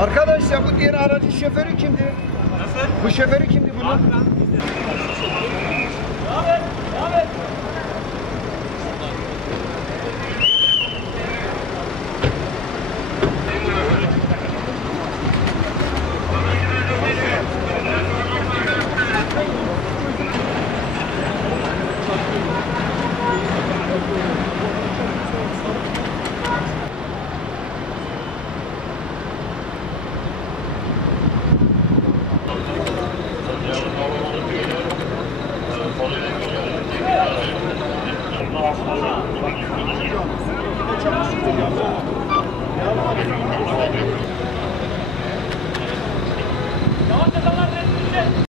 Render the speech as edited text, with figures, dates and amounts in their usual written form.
Arkadaş ya bu diğer aracın şoförü kimdi? Nasıl? Bu şoförü kimdi bunun? Devam et.